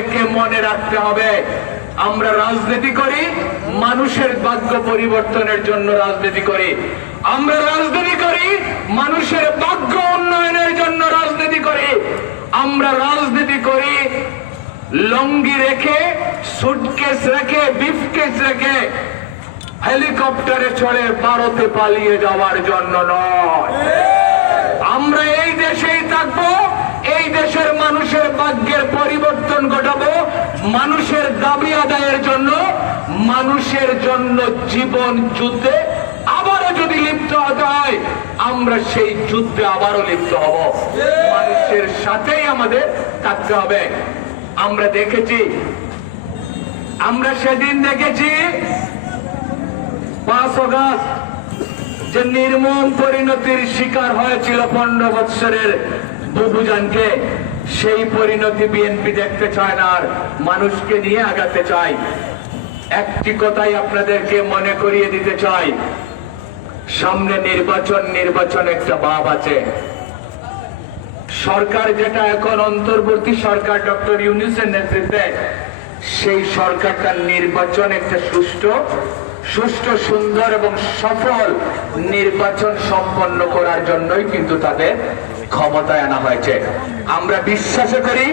আমাদেরকে মনে রাখতে হবে, আমরা রাজনীতি করি, মানুষের ভাগ্য পরিবর্তনের জন্য রাজনীতি করি। আমরা রাজনীতি করি, মানুষের ভাগ্য উন্নয়নের জন্য রাজনীতি করি। আমরা রাজনীতি করি, লঙ্গি রেখে সুটকেস রেখে বিফকেস রেখে, হেলিকপ্টারে চড়ে ভারতে পালিয়ে যাওয়ার জন্য নয়। আমরা এই দেশেই থাকব মানুষের দাবি আদায়ের জন্য, মানুষের জন্য জীবন যুদ্ধে আবারও যদি লিপ্ত হতে হয়, আমরা সেই যুদ্ধে আবারও লিপ্ত হব। মানুষের সাথেই আমাদের থাকতে হবে। আমরা দেখেছি, আমরা সেদিন দেখেছি পাঁচ অগাস্ট যে নির্মম পরিণতির শিকার হয়েছিল পনেরো বৎসরের বুবুজানকে সেই পরিণতি বিএনপি দেখতে চায় না আর মানুষকে নিয়ে আগাতে চায়। একটি কথাই আপনাদেরকে মনে করিয়ে দিতে চাই। সামনে নির্বাচন নির্বাচন একটা ভাব আছে। সরকার যেটা এখন অন্তর্বর্তী সরকার ডক্টর ইউনিসের নেতৃত্বে, সেই সরকারটার নির্বাচন একটা সুষ্ঠু সুষ্ঠু, সুন্দর এবং সফল নির্বাচন সম্পন্ন করার জন্যই কিন্তু তাদের ক্ষমতায় আনা হয়েছে। আমরা বিশ্বাস করি,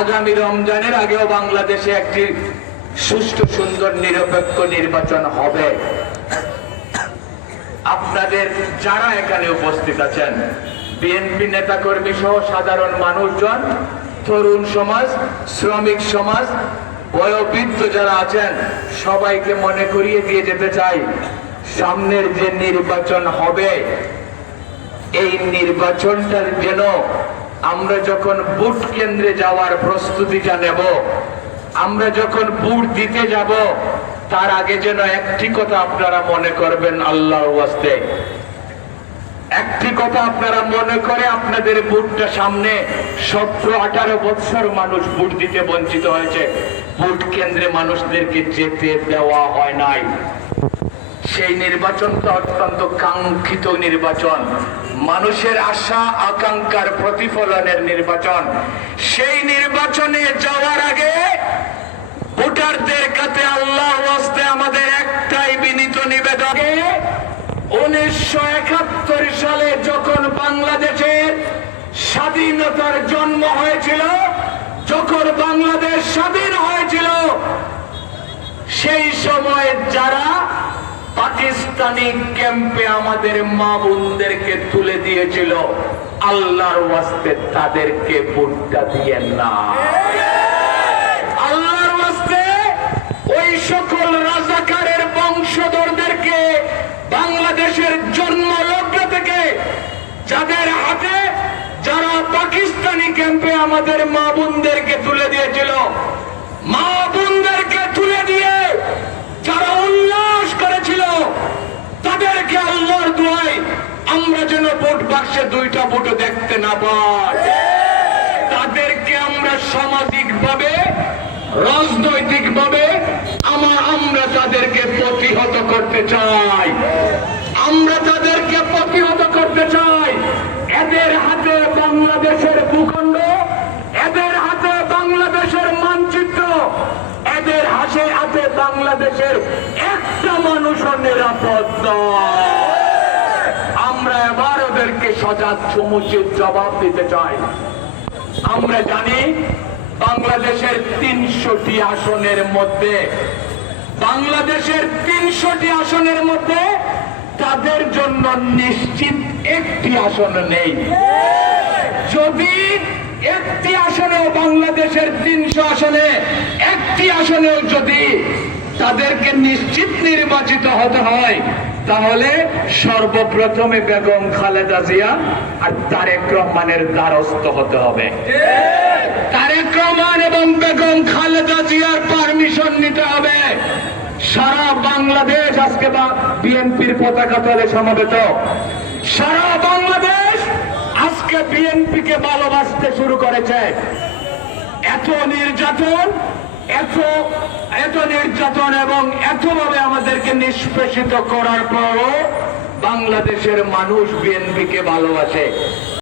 আগামী রমজানের আগেও বাংলাদেশে একটি সুষ্ঠু, সুন্দর, নিরপেক্ষ নির্বাচন হবে। আপনাদের যারা এখানে উপস্থিত আছেন, বিএনপি নেতাকর্মী সহ সাধারণ মানুষজন, তরুণ সমাজ, শ্রমিক সমাজ, বয়োবৃদ্ধ যারা আছেন, সবাইকে মনে করিয়ে দিয়ে যেতে চাই। সামনের যে নির্বাচন হবে এই নির্বাচনটার যেন আমরা যখন বুট কেন্দ্রে যাওয়ার প্রস্তুতিটা নেব, আমরা যখন বুট দিতে যাব, তার আগে যেন একটি কথা আপনারা মনে করবেন ওয়াস্তে। একটি কথা আপনারা মনে করে আপনাদের বুটটা সামনে সতেরো আঠারো বছর মানুষ বুট দিতে বঞ্চিত হয়েছে। বুট কেন্দ্রে মানুষদেরকে যেতে দেওয়া হয় নাই। সেই নির্বাচনটা অত্যন্ত কাঙ্ক্ষিত নির্বাচন। মানুষের আশা, আকাঙ্ক্ষার প্রতিফলনের নির্বাচন। সেই নির্বাচনে যাওয়ার আগে ভোটারদের কাছে আল্লাহ ওয়াস্তে আমাদের একটাই বিনীত নিবেদন। উনিশশো একাত্তর সালে যখন বাংলাদেশের স্বাধীনতার জন্ম হয়েছিল, যখন বাংলাদেশ স্বাধীন হয়েছিল, সেই সময় যারা পাকিস্তানি ক্যাম্পে আমাদের মা বোনদেরকে তুলে দিয়েছিল। আল্লাহর ওয়াস্তে তাদেরকে ভোটটা দিয়েন না। আল্লাহর ওয়াস্তে ওই সকল রাজাকারের বংশধরদেরকে বাংলাদেশের জন্ম লগ্ন থেকে যাদের হাতে যারা পাকিস্তানি ক্যাম্পে আমাদের মা বোনদেরকে তুলে দিয়েছিল মা বোনদেরকে তুলে দিয়ে যারা উল্লাস করেছিল তাদেরকে আল্লাহর দোয়াই আমরা যেন ভোট বাক্সে দুইটা ভোট দেখতে না পাই তাদেরকে আমরা সামাজিক ভাবে রাজনৈতিক ভাবে আমার আমরা তাদেরকে প্রতিহত করতে চাই। আমরা তাদেরকে প্রতিহত করতে চাই। এদের হাতে বাংলাদেশের ভূখণ্ড, এদের হাতে বাংলাদেশের মানচিত্র, এদের হাতে হাতে বাংলাদেশের একটা মানুষও নিরাপদ নয়। সজাগ সমুচিত জবাব দিতে চাই। আমরা জানি বাংলাদেশের তিনশোটি আসনের মধ্যে, বাংলাদেশের তিনশোটি আসনের মধ্যে তাদের জন্য নিশ্চিত একটি আসন নেই। যদি একটি আসনেও বাংলাদেশের তিনশো আসনে, একটি আসনেও যদি তাদেরকে নিশ্চিত নির্বাচিত হতে হয় তাহলে সর্বপ্রথমে বেগম খালেদা জিয়া আর তারেক রহমানের দ্বারস্থ হতে হবে। তারেক রহমান এবং বেগম খালেদা জিয়ার পারমিশন নিতে হবে। সারা বাংলাদেশ আজকে বা বিএনপির পতাকা তলে সমবেত। সারা বাংলাদেশ আজকে বিএনপি কে ভালোবাসতে শুরু করেছে। এত নির্যাতন এত এত নির্যাতন এবং এতভাবে আমাদেরকে নিষ্পেষিত করার পরও বাংলাদেশের মানুষ বিএনপিকে ভালোবাসে।